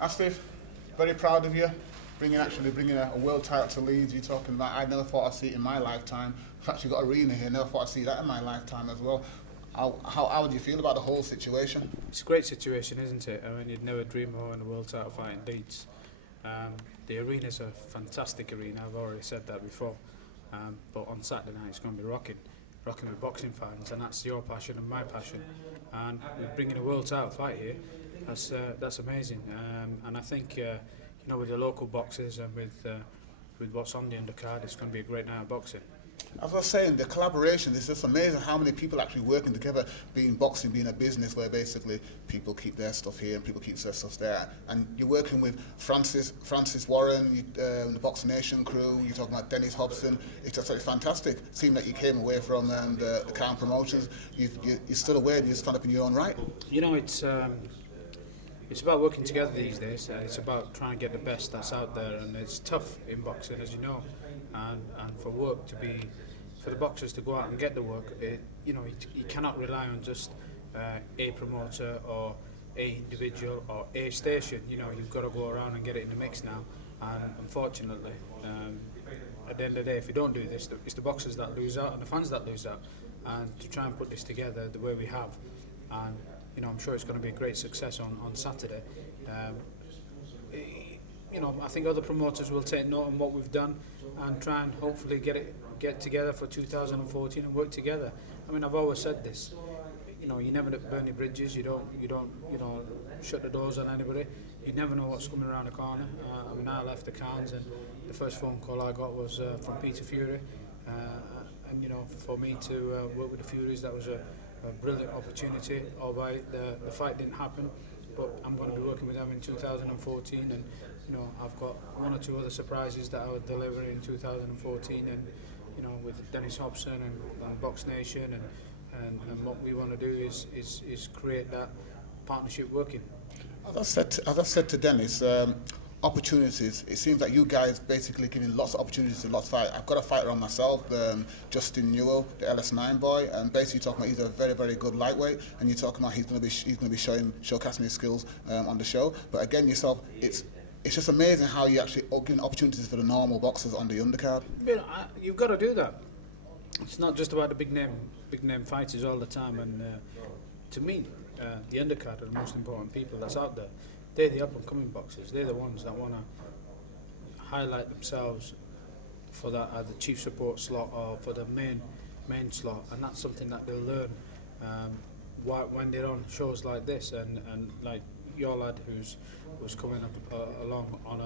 Asif, very proud of you, bringing a world title to Leeds. You're talking about, I never thought I'd see it in my lifetime. In fact, you've got arena here, never thought I'd see that in my lifetime as well. How do you feel about the whole situation? It's a great situation, isn't it? I mean, you'd never dream of having a world title fight in Leeds. The arena's a fantastic arena, I've already said that before. But on Saturday night it's going to be rocking with boxing fans, and that's your passion and my passion. And we're bringing a world title fight here. That's amazing. And I think with the local boxers and with what's on the undercard, it's going to be a great night of boxing. As I was saying, the collaboration, it's just amazing how many people actually working together, being boxing, being a business where basically people keep their stuff here and people keep their stuff there. And you're working with Francis Warren, the Box Nation crew, you're talking about Dennis Hobson. It's just like fantastic. It seemed like you came away from the Crown Promotions. You're still aware and you stand up in your own right. It's about working together these days. It's about trying to get the best that's out there, and it's tough in boxing, as you know. And for the boxers to go out and get the work, you cannot rely on just a promoter or a individual or a station. You've got to go around and get it in the mix now. And unfortunately, at the end of the day, if you don't do this, it's the boxers that lose out and the fans that lose out. And to try and put this together the way we have, and I'm sure it's going to be a great success on Saturday. I think other promoters will take note on what we've done and try and hopefully get together for 2014 and work together. I mean, I've always said this. You never burn your bridges. You don't shut the doors on anybody. You never know what's coming around the corner. I left the Cans, and the first phone call I got was from Peter Fury, and for me to work with the Furies, that was a brilliant opportunity. Albeit the fight didn't happen, but I'm going to be working with them in 2014, and I've got one or two other surprises that I would deliver in 2014, and with Dennis Hobson and Box Nation, and what we want to do is create that partnership working. As I said to Dennis, opportunities. It seems like you guys basically giving lots of opportunities to lots of fight. I've got a fighter on myself, Justin Newell, the LS9 boy, and basically talking about he's a very, very good lightweight, and you're talking about he's going to be showcasing his skills on the show. But again, yourself, it's just amazing how you actually giving opportunities for the normal boxers on the undercard. You've got to do that. It's not just about the big name fighters all the time, and to me, the undercard are the most important people that's out there. They're the up-and-coming boxers. They're the ones that want to highlight themselves for that either chief support slot or for the main slot, and that's something that they'll learn when they're on shows like this, and like your lad who's coming up along on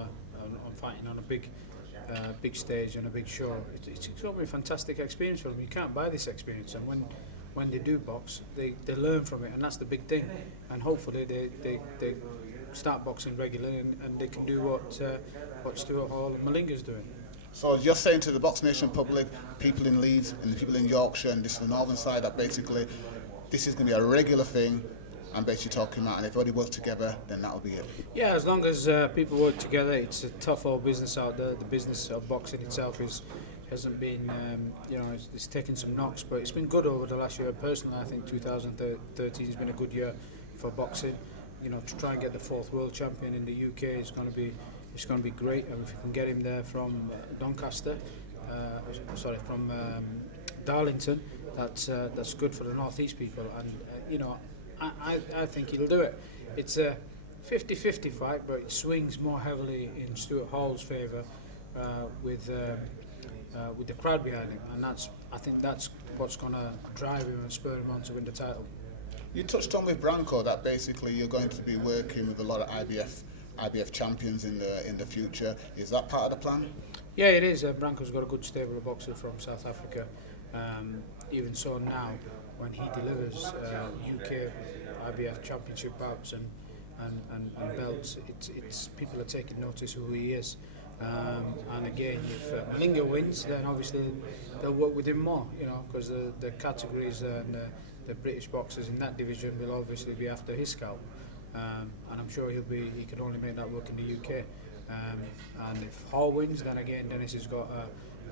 fighting on a big stage and a big show. It's going to be a fantastic experience for them. You can't buy this experience, and when they do box, they learn from it, and that's the big thing. And hopefully they start boxing regularly, and they can do what Stuart Hall and Malinga's doing. So just saying to the Box Nation public, people in Leeds and the people in Yorkshire and this is the northern side, that basically this is going to be a regular thing, and basically talking about, and if everybody works together, then that'll be it. Yeah, as long as people work together. It's a tough old business out there. The business of boxing itself hasn't been, it's taken some knocks, but it's been good over the last year. Personally, I think 2013 has been a good year for boxing. To try and get the 4th world champion in the UK is going to be great, and if you can get him there from Doncaster, from Darlington, that's good for the North East people, and I think he'll do it. It's a 50-50 fight, but it swings more heavily in Stuart Hall's favour with the crowd behind him, and I think that's what's going to drive him and spur him on to win the title. You touched on with Branco that basically you're going to be working with a lot of IBF champions in the future. Is that part of the plan? Yeah, it is. Branco's got a good stable of boxers from South Africa. Even so now, when he delivers UK IBF championship bouts and belts, it's people are taking notice who he is. And again, if Malinga wins, then obviously they'll work with him more, because the categories and the British boxers in that division will obviously be after his scalp, and I'm sure he can only make that work in the UK. And if Hall wins, then again Dennis has got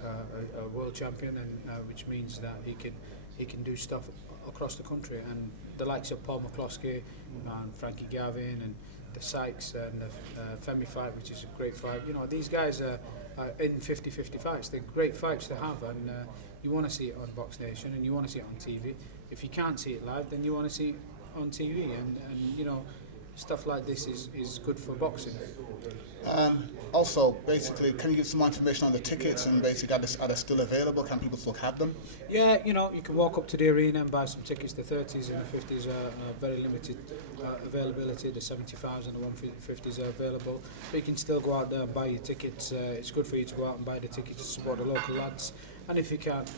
a world champion, and which means that he can do stuff across the country. And the likes of Paul McCloskey and Frankie Gavin and Sykes and the Femi fight, which is a great fight. You know, these guys are in 50-50 fights. They're great fights to have, and you want to see it on Box Nation, and you want to see it on TV. If you can't see it live, then you want to see it on TV, and you know, stuff like this is good for boxing. Also, basically, can you give some more information on the tickets and basically are they still available? Can people still have them? Yeah, you know, you can walk up to the arena and buy some tickets. The 30s and the 50s are very limited availability. The 75s and the 150s are available. But you can still go out there and buy your tickets. It's good for you to go out and buy the tickets to support the local lads. And if you can't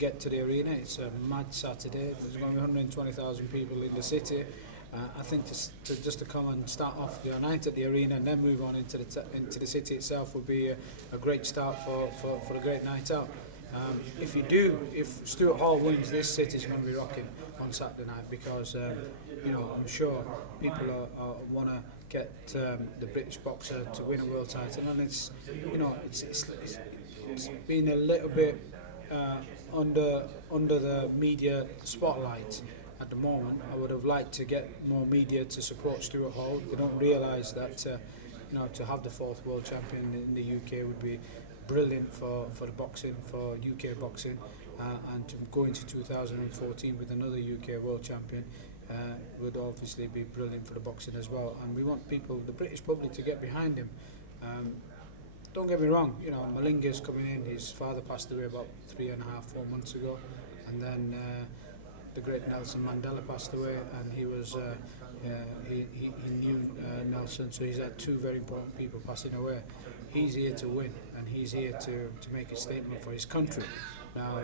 get to the arena, it's a mad Saturday. There's going to be 120,000 people in the city. I think just to come and start off the night at the arena and then move on into the city itself would be a great start for a great night out. If Stuart Hall wins, this city's going to be rocking on Saturday night because you know, I'm sure people want to get the British boxer to win a world title, and it's been a little bit under the media spotlight. At the moment, I would have liked to get more media to support Stuart Hall. They don't realise that to have the 4th world champion in the UK would be brilliant for the boxing, for UK boxing, and to go into 2014 with another UK world champion would obviously be brilliant for the boxing as well. And we want people, the British public, to get behind him. Don't get me wrong, you know, Malinga's coming in. His father passed away about 3.5-4 months ago, and then the great Nelson Mandela passed away, and he was he knew Nelson, so he's had 2 very important people passing away. He's here to win, and he's here to make a statement for his country. Now,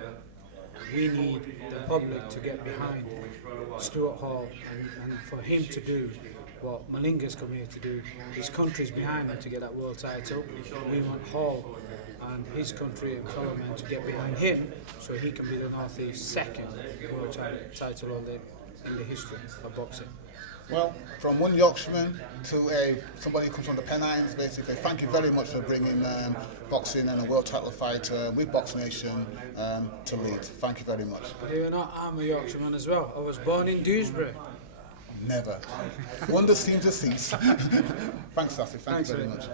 we need the public to get behind Stuart Hall and for him to do what Malinga's come here to do. His country's behind him to get that world title. We want Hall and his country and fellow men to get behind him so he can be the North East's 2nd world title holder in the history of boxing. Well, from one Yorkshireman to somebody who comes from the Pennines, basically, thank you very much for bringing boxing and a world title fight with Box Nation to Leeds. Thank you very much. Believe it or not, I'm a Yorkshireman as well. I was born in Dewsbury. Never. Wonders seem to cease. Thanks, Asif. Thank you very much.